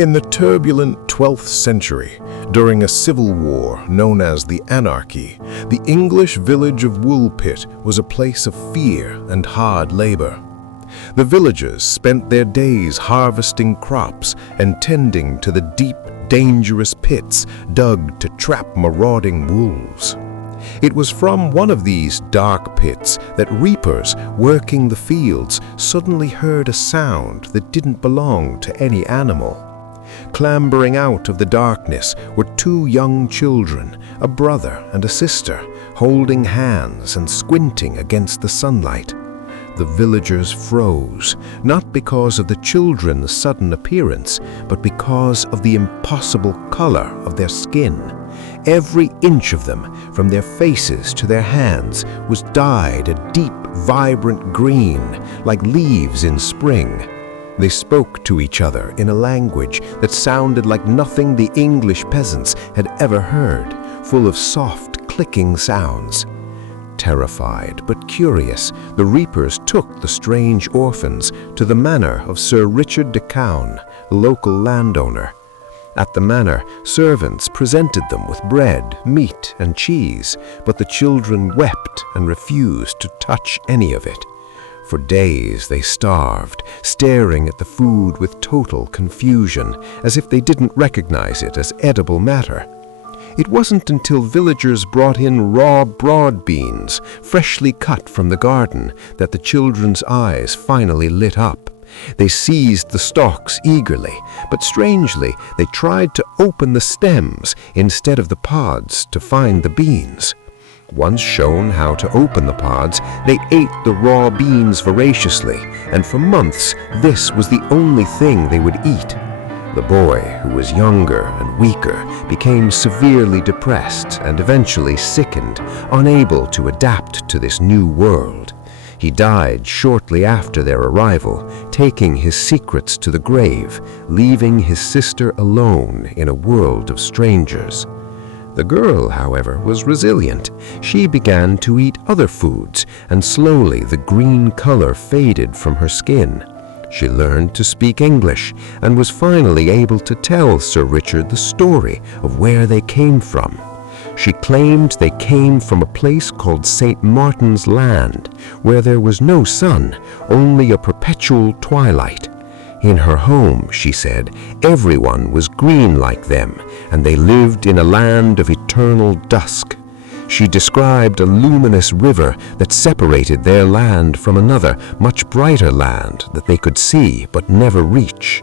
In the turbulent 12th century, during a civil war known as the Anarchy, the English village of Woolpit was a place of fear and hard labor. The villagers spent their days harvesting crops and tending to the deep, dangerous pits dug to trap marauding wolves. It was from one of these dark pits that reapers working the fields suddenly heard a sound that didn't belong to any animal. Clambering out of the darkness were two young children, a brother and a sister, holding hands and squinting against the sunlight. The villagers froze, not because of the children's sudden appearance, but because of the impossible color of their skin. Every inch of them, from their faces to their hands, was dyed a deep, vibrant green, like leaves in spring. They spoke to each other in a language that sounded like nothing the English peasants had ever heard, full of soft, clicking sounds. Terrified but curious, the reapers took the strange orphans to the manor of Sir Richard de Cown, local landowner. At the manor, servants presented them with bread, meat, and cheese, but the children wept and refused to touch any of it. For days they starved, staring at the food with total confusion, as if they didn't recognize it as edible matter. It wasn't until villagers brought in raw broad beans, freshly cut from the garden, that the children's eyes finally lit up. They seized the stalks eagerly, but strangely, they tried to open the stems instead of the pods to find the beans. Once shown how to open the pods, they ate the raw beans voraciously, and for months this was the only thing they would eat. The boy, who was younger and weaker, became severely depressed and eventually sickened, unable to adapt to this new world. He died shortly after their arrival, taking his secrets to the grave, leaving his sister alone in a world of strangers. The girl, however, was resilient. She began to eat other foods, and slowly the green color faded from her skin. She learned to speak English and was finally able to tell Sir Richard the story of where they came from. She claimed they came from a place called St. Martin's Land, where there was no sun, only a perpetual twilight. In her home, she said, everyone was green like them, and they lived in a land of eternal dusk. She described a luminous river that separated their land from another, much brighter land that they could see but never reach.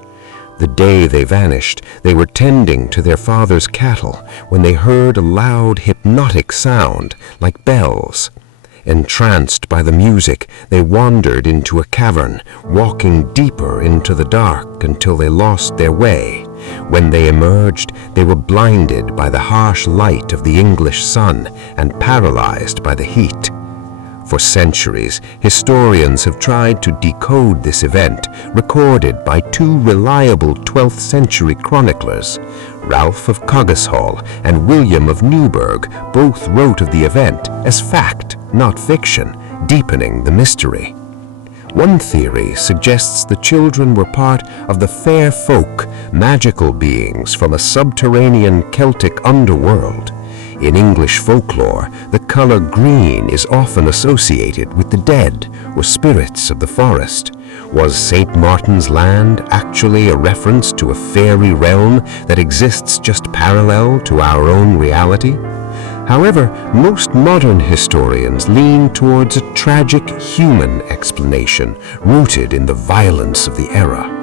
The day they vanished, they were tending to their father's cattle when they heard a loud, hypnotic sound like bells. Entranced by the music, they wandered into a cavern, walking deeper into the dark until they lost their way. When they emerged, they were blinded by the harsh light of the English sun and paralyzed by the heat. For centuries, historians have tried to decode this event, recorded by two reliable 12th century chroniclers. Ralph of Coggeshall and William of Newburgh both wrote of the event as fact, not fiction, deepening the mystery. One theory suggests the children were part of the fair folk, magical beings from a subterranean Celtic underworld. In English folklore, the color green is often associated with the dead or spirits of the forest. Was St. Martin's Land actually a reference to a fairy realm that exists just parallel to our own reality? However, most modern historians lean towards a tragic human explanation rooted in the violence of the era.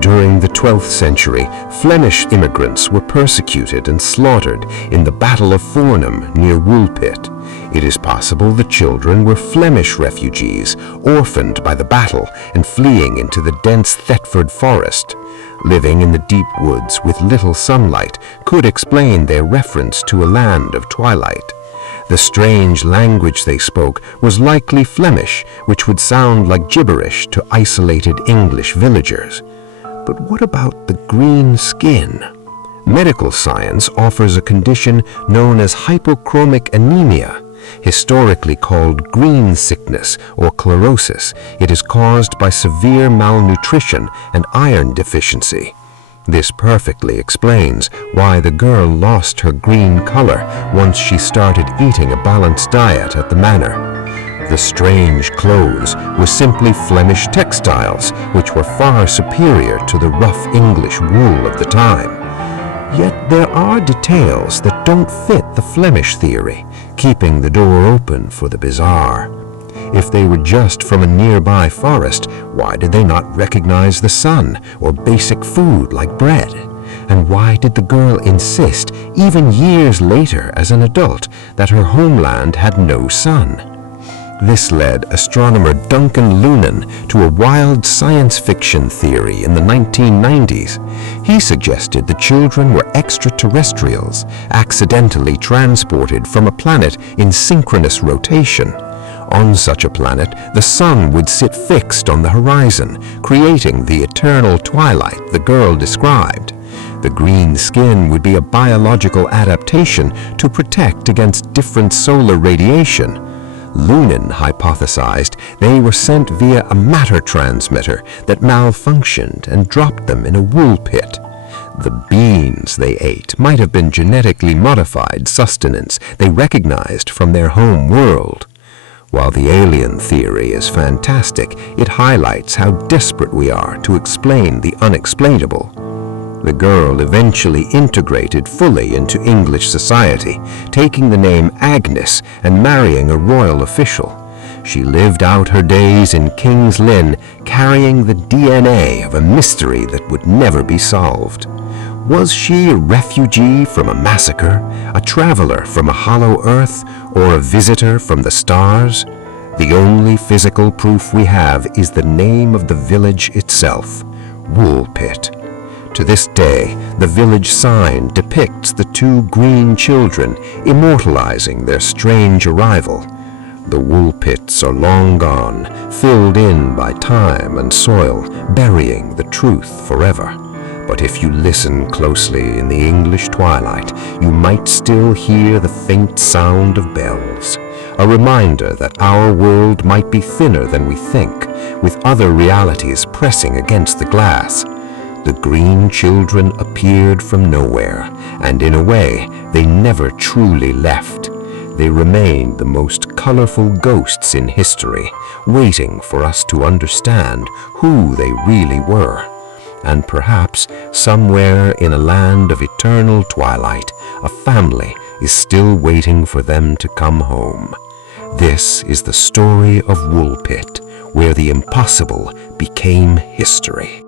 During the 12th century, Flemish immigrants were persecuted and slaughtered in the Battle of Fornham near Woolpit. It is possible the children were Flemish refugees, orphaned by the battle and fleeing into the dense Thetford forest. Living in the deep woods with little sunlight could explain their reference to a land of twilight. The strange language they spoke was likely Flemish, which would sound like gibberish to isolated English villagers. But what about the green skin? Medical science offers a condition known as hypochromic anemia. Historically called green sickness or chlorosis, it is caused by severe malnutrition and iron deficiency. This perfectly explains why the girl lost her green color once she started eating a balanced diet at the manor. The strange clothes were simply Flemish textiles, which were far superior to the rough English wool of the time. Yet there are details that don't fit the Flemish theory, keeping the door open for the bizarre. If they were just from a nearby forest, why did they not recognize the sun or basic food like bread? And why did the girl insist, even years later as an adult, that her homeland had no sun? This led astronomer Duncan Lunan to a wild science fiction theory in the 1990s. He suggested the children were extraterrestrials, accidentally transported from a planet in synchronous rotation. On such a planet, the sun would sit fixed on the horizon, creating the eternal twilight the girl described. The green skin would be a biological adaptation to protect against different solar radiation. Lunan hypothesized they were sent via a matter transmitter that malfunctioned and dropped them in a wool pit. The beans they ate might have been genetically modified sustenance they recognized from their home world. While the alien theory is fantastic, it highlights how desperate we are to explain the unexplainable. The girl eventually integrated fully into English society, taking the name Agnes and marrying a royal official. She lived out her days in King's Lynn, carrying the DNA of a mystery that would never be solved. Was she a refugee from a massacre, a traveler from a hollow earth, or a visitor from the stars? The only physical proof we have is the name of the village itself, Woolpit. To this day, the village sign depicts the two green children immortalizing their strange arrival. The wool pits are long gone, filled in by time and soil, burying the truth forever. But if you listen closely in the English twilight, you might still hear the faint sound of bells, a reminder that our world might be thinner than we think, with other realities pressing against the glass. The green children appeared from nowhere, and in a way, they never truly left. They remained the most colorful ghosts in history, waiting for us to understand who they really were. And perhaps somewhere in a land of eternal twilight, a family is still waiting for them to come home. This is the story of Woolpit, where the impossible became history.